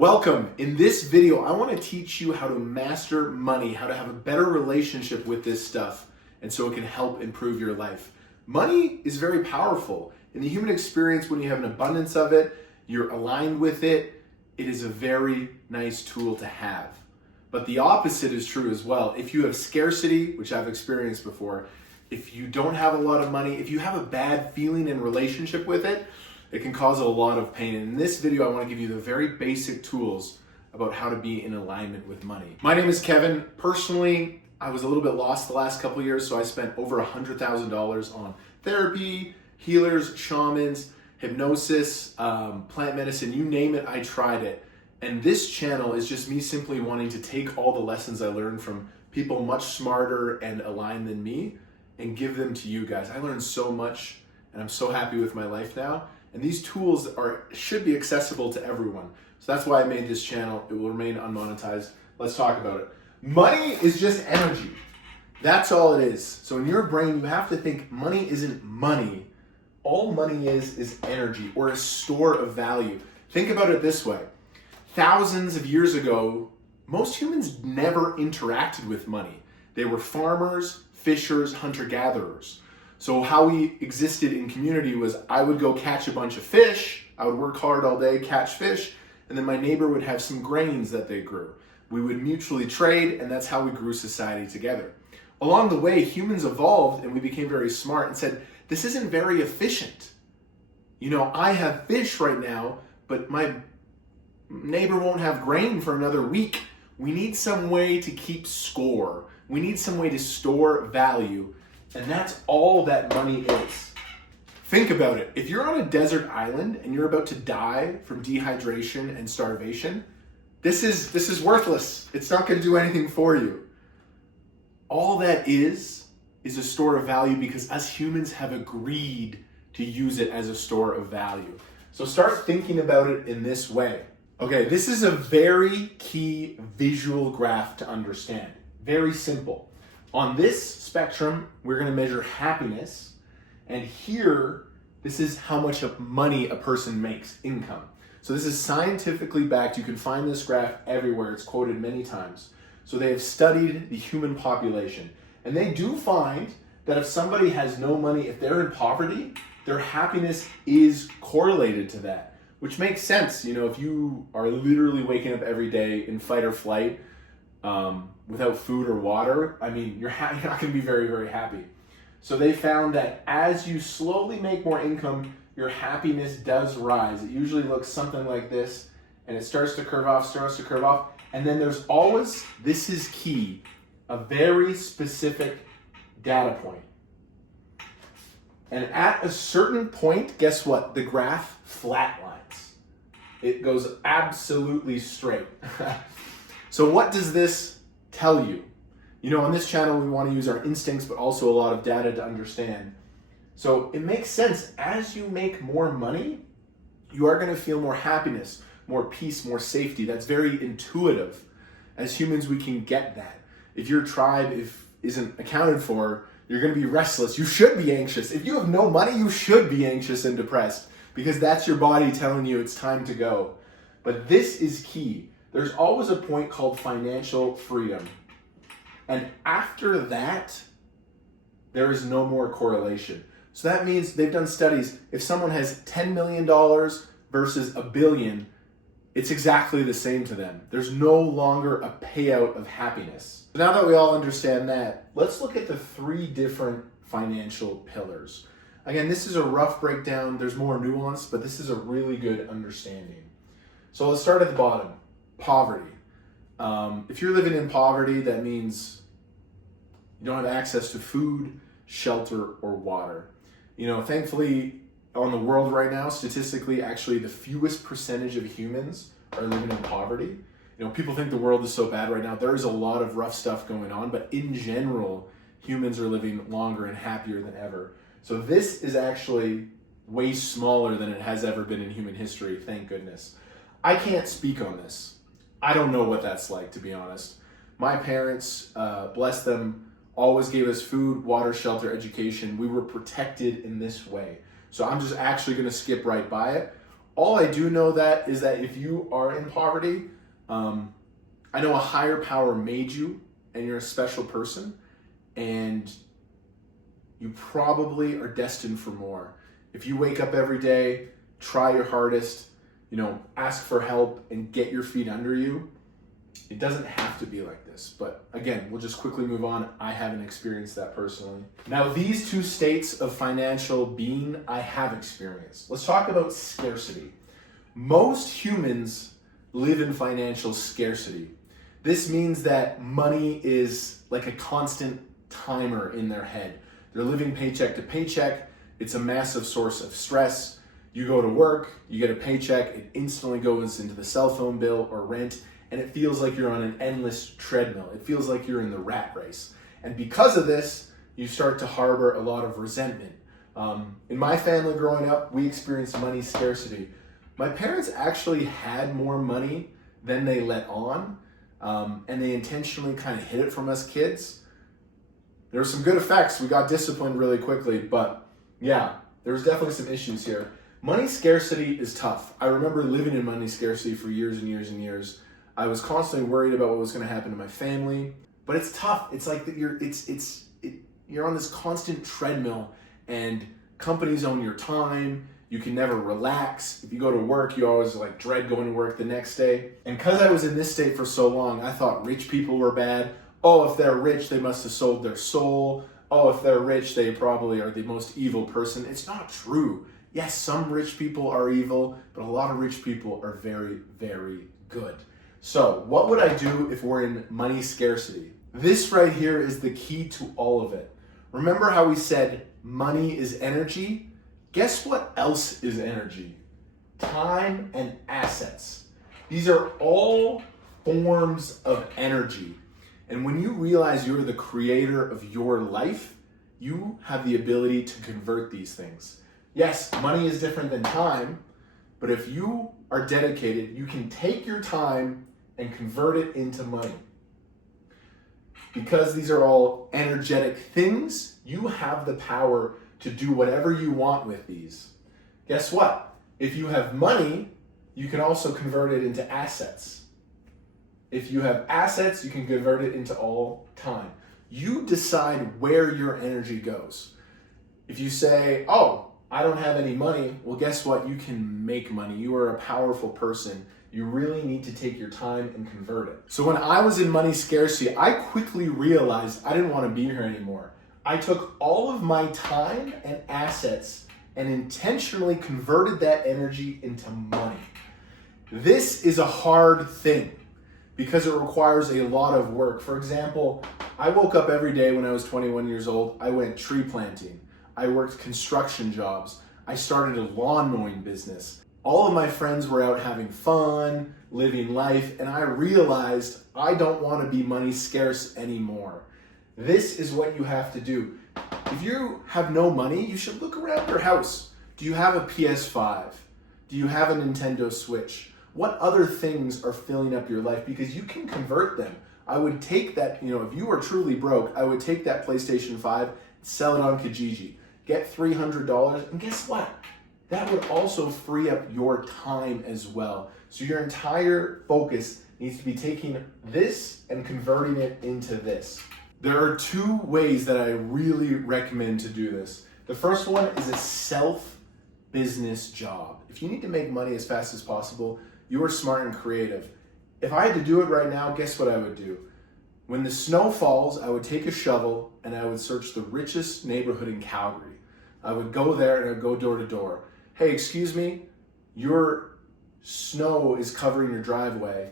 Welcome. In this video, I want to teach you how to master money, how to have a better relationship with this stuff, and so it can help improve your life. Money is very powerful. In the human experience, when you have an abundance of it, you're aligned with it, it is a very nice tool to have. But the opposite is true as well. If you have scarcity, which I've experienced before, if you don't have a lot of money, if you have a bad feeling in relationship with it, it can cause a lot of pain. And in this video, I want to give you the very basic tools about how to be in alignment with money. My name is Kevin. Personally, I was a little bit lost the last couple of years, so I spent over $100,000 on therapy, healers, shamans, hypnosis, plant medicine, you name it, I tried it. And this channel is just me simply wanting to take all the lessons I learned from people much smarter and aligned than me and give them to you guys. I learned so much and I'm so happy with my life now. And these tools should be accessible to everyone. So that's why I made this channel. It will remain unmonetized. Let's talk about it. Money is just energy. That's all it is. So in your brain, you have to think money isn't money. All money is energy or a store of value. Think about it this way. Thousands of years ago, most humans never interacted with money. They were farmers, fishers, hunter-gatherers. So how we existed in community was I would go catch a bunch of fish, I would work hard all day, catch fish, and then my neighbor would have some grains that they grew. We would mutually trade, and that's how we grew society together. Along the way, humans evolved and we became very smart and said, this isn't very efficient. You know, I have fish right now, but my neighbor won't have grain for another week. We need some way to keep score. We need some way to store value. And that's all that money is. Think about it. If you're on a desert island and you're about to die from dehydration and starvation, this is worthless. It's not going to do anything for you. All that is a store of value because us humans have agreed to use it as a store of value. So start thinking about it in this way. Okay, this is a very key visual graph to understand. Very simple. On this spectrum, we're going to measure happiness. And here, this is how much of money a person makes, income. So this is scientifically backed. You can find this graph everywhere. It's quoted many times. So they have studied the human population. And they do find that if somebody has no money, if they're in poverty, their happiness is correlated to that, which makes sense. You know, if you are literally waking up every day in fight or flight, without food or water, I mean, you're not going to be very, very happy. So they found that as you slowly make more income, your happiness does rise. It usually looks something like this, and it starts to curve off, and then there's always, this is key, a very specific data point. And at a certain point, guess what? The graph flatlines. It goes absolutely straight. So what does this tell you? You know, on this channel, we want to use our instincts, but also a lot of data to understand. So it makes sense. As you make more money, you are going to feel more happiness, more peace, more safety. That's very intuitive. As humans, we can get that. If your tribe isn't accounted for, you're going to be restless. You should be anxious. If you have no money, you should be anxious and depressed because that's your body telling you it's time to go. But this is key. There's always a point called financial freedom. And after that, there is no more correlation. So that means they've done studies. If someone has $10 million versus $1 billion, it's exactly the same to them. There's no longer a payout of happiness. So now that we all understand that, let's look at the 3 different financial pillars. Again, this is a rough breakdown. There's more nuance, but this is a really good understanding. So let's start at the bottom. Poverty. If you're living in poverty, that means you don't have access to food, shelter, or water. You know, thankfully, on the world right now, statistically, actually the fewest percentage of humans are living in poverty. You know, people think the world is so bad right now. There is a lot of rough stuff going on, but in general, humans are living longer and happier than ever. So this is actually way smaller than it has ever been in human history, thank goodness. I can't speak on this. I don't know what that's like, to be honest. My parents, bless them, always gave us food, water, shelter, education. We were protected in this way. So I'm just actually going to skip right by it. All I do know that is that if you are in poverty, I know a higher power made you and you're a special person, and you probably are destined for more. If you wake up every day, try your hardest, ask for help and get your feet under you, it doesn't have to be like this. But again, we'll just quickly move on. I haven't experienced that personally. Now, these two states of financial being I have experienced. Let's talk about scarcity. Most humans live in financial scarcity. This means that money is like a constant timer in their head. They're living paycheck to paycheck. It's a massive source of stress. You go to work, you get a paycheck, it instantly goes into the cell phone bill or rent, and it feels like you're on an endless treadmill. It feels like you're in the rat race. And because of this, you start to harbor a lot of resentment. In my family growing up, we experienced money scarcity. My parents actually had more money than they let on, and they intentionally kind of hid it from us kids. There were some good effects. We got disciplined really quickly, but yeah, there was definitely some issues here. Money scarcity is tough. I remember living in money scarcity for years and years and years. I was constantly worried about what was going to happen to my family, but it's tough. It's like that you're on this constant treadmill, and companies own your time. You can never relax. If you go to work, you always dread going to work the next day. And because I was in this state for so long, I thought rich people were bad. Oh, if they're rich, they must have sold their soul. Oh, if they're rich, they probably are the most evil person. It's not true. Yes, some rich people are evil, but a lot of rich people are very, very good. So what would I do if we're in money scarcity? This right here is the key to all of it. Remember how we said money is energy? Guess what else is energy? Time and assets. These are all forms of energy. And when you realize you're the creator of your life, you have the ability to convert these things. Yes, money is different than time, but if you are dedicated, you can take your time and convert it into money. Because these are all energetic things, you have the power to do whatever you want with these. Guess what? If you have money, you can also convert it into assets. If you have assets, you can convert it into all time. You decide where your energy goes. If you say, oh, I don't have any money, well, guess what? You can make money. You are a powerful person. You really need to take your time and convert it. So when I was in money scarcity, I quickly realized I didn't want to be here anymore. I took all of my time and assets and intentionally converted that energy into money. This is a hard thing because it requires a lot of work. For example, I woke up every day when I was 21 years old. I went tree planting. I worked construction jobs. I started a lawn mowing business. All of my friends were out having fun, living life, and I realized I don't want to be money scarce anymore. This is what you have to do. If you have no money, you should look around your house. Do you have a PS5? Do you have a Nintendo Switch? What other things are filling up your life? Because you can convert them. I would take that, if you were truly broke, I would take that PlayStation 5, sell it on Kijiji, get $300, and guess what? That would also free up your time as well. So your entire focus needs to be taking this and converting it into this. There are two ways that I really recommend to do this. The first one is a self-business job. If you need to make money as fast as possible, you are smart and creative. If I had to do it right now, guess what I would do? When the snow falls, I would take a shovel and I would search the richest neighborhood in Calgary. I would go there and I'd go door to door. Hey, excuse me, your snow is covering your driveway.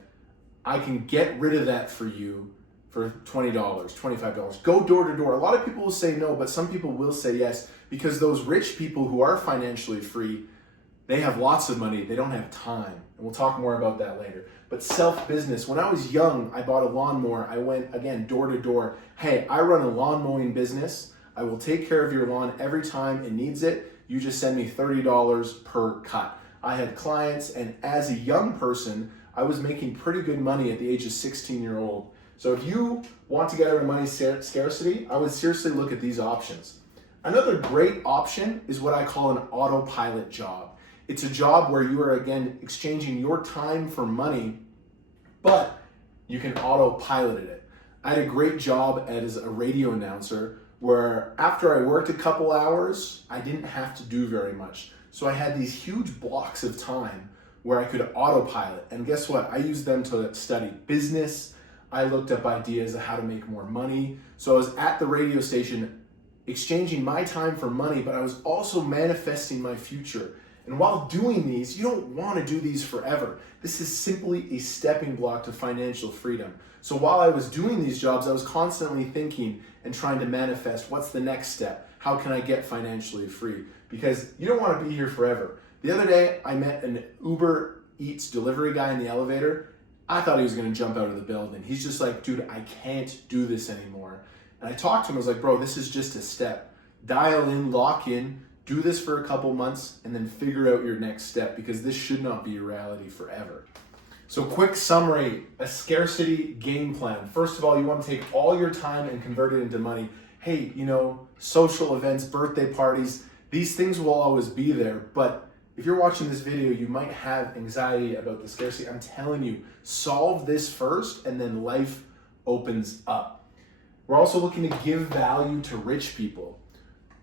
I can get rid of that for you for $20, $25. Go door to door. A lot of people will say no, but some people will say yes, because those rich people who are financially free, they have lots of money. They don't have time. And we'll talk more about that later. But self-business, when I was young, I bought a lawnmower. I went, again, door to door. Hey, I run a lawn mowing business. I will take care of your lawn every time it needs it. You just send me $30 per cut. I had clients, and as a young person, I was making pretty good money at the age of 16-year-old. So if you want to get out of money scarcity, I would seriously look at these options. Another great option is what I call an autopilot job. It's a job where you are, again, exchanging your time for money, but you can autopilot it. I had a great job as a radio announcer where after I worked a couple hours, I didn't have to do very much. So I had these huge blocks of time where I could autopilot. And guess what? I used them to study business. I looked up ideas of how to make more money. So I was at the radio station exchanging my time for money, but I was also manifesting my future. And while doing these, you don't want to do these forever. This is simply a stepping block to financial freedom. So while I was doing these jobs, I was constantly thinking and trying to manifest, what's the next step? How can I get financially free? Because you don't want to be here forever. The other day, I met an Uber Eats delivery guy in the elevator. I thought he was going to jump out of the building. He's just like, dude, I can't do this anymore. And I talked to him, I was like, bro, this is just a step. Dial in, lock in, do this for a couple months, and then figure out your next step, because this should not be your reality forever. So quick summary, a scarcity game plan. First of all, you want to take all your time and convert it into money. Hey, social events, birthday parties, these things will always be there, but if you're watching this video, you might have anxiety about the scarcity. I'm telling you, solve this first and then life opens up. We're also looking to give value to rich people.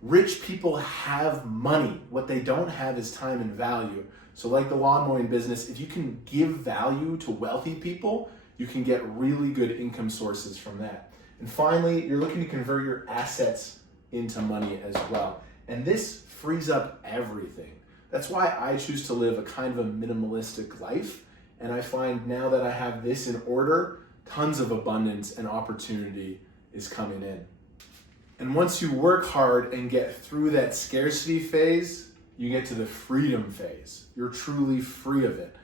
Rich people have money. What they don't have is time and value. So like the lawn mowing business, if you can give value to wealthy people, you can get really good income sources from that. And finally, you're looking to convert your assets into money as well. And this frees up everything. That's why I choose to live a kind of a minimalistic life. And I find now that I have this in order, tons of abundance and opportunity is coming in. And once you work hard and get through that scarcity phase, you get to the freedom phase. You're truly free of it.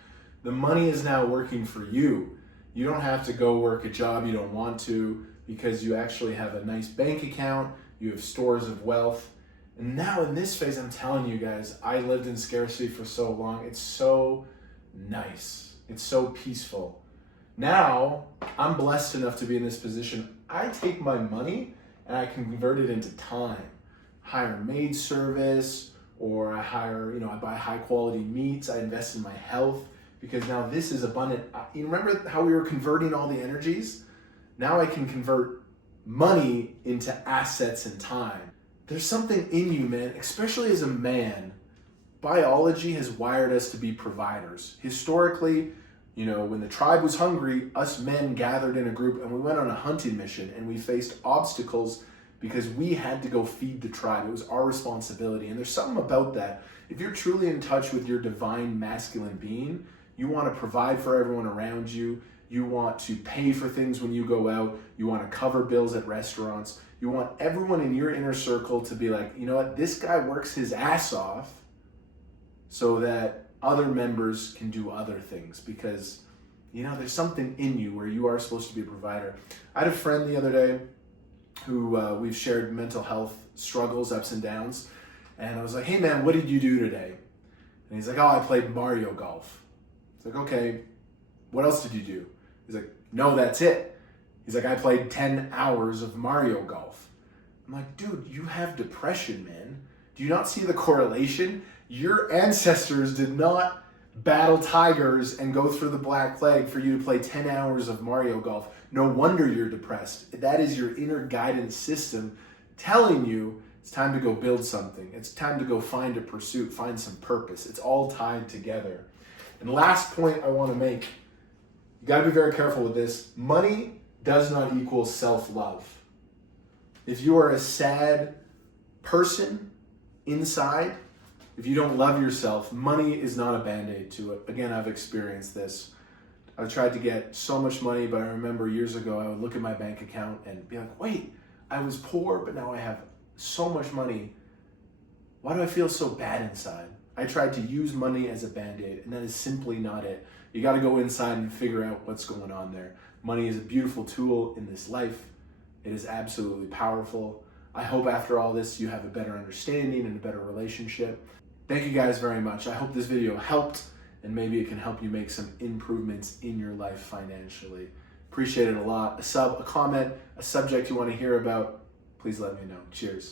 The money is now working for you. You don't have to go work a job you don't want to, because you actually have a nice bank account, you have stores of wealth. And now in this phase, I'm telling you guys, I lived in scarcity for so long. It's so nice. It's so peaceful. Now, I'm blessed enough to be in this position. I take my money and I can convert it into time. Hire maid service, or I I buy high quality meats. I invest in my health, because now this is abundant. You remember how we were converting all the energies? Now I can convert money into assets and time. There's something in you, man, especially as a man. Biology has wired us to be providers. Historically, when the tribe was hungry, us men gathered in a group and we went on a hunting mission, and we faced obstacles because we had to go feed the tribe. It was our responsibility. And there's something about that. If you're truly in touch with your divine masculine being, you want to provide for everyone around you. You want to pay for things when you go out. You want to cover bills at restaurants. You want everyone in your inner circle to be like, you know what, this guy works his ass off so that other members can do other things, because, there's something in you where you are supposed to be a provider. I had a friend the other day who we've shared mental health struggles, ups and downs. And I was like, hey man, what did you do today? And he's like, oh, I played Mario Golf. It's like, okay, what else did you do? He's like, no, that's it. He's like, I played 10 hours of Mario Golf. I'm like, dude, you have depression, man. Do you not see the correlation? Your ancestors did not battle tigers and go through the Black Plague for you to play 10 hours of Mario Golf. No wonder you're depressed. That is your inner guidance system telling you it's time to go build something. It's time to go find a pursuit, find some purpose. It's all tied together. And last point I want to make, you got to be very careful with this. Money does not equal self-love. If you are a sad person inside, if you don't love yourself, money is not a band-aid to it. Again, I've experienced this. I've tried to get so much money, but I remember years ago, I would look at my bank account and be like, wait, I was poor, but now I have so much money. Why do I feel so bad inside? I tried to use money as a band-aid, and that is simply not it. You got to go inside and figure out what's going on there. Money is a beautiful tool in this life. It is absolutely powerful. I hope after all this, you have a better understanding and a better relationship. Thank you guys very much. I hope this video helped, and maybe it can help you make some improvements in your life financially. Appreciate it a lot. A sub, a comment, a subject you want to hear about, please let me know. Cheers.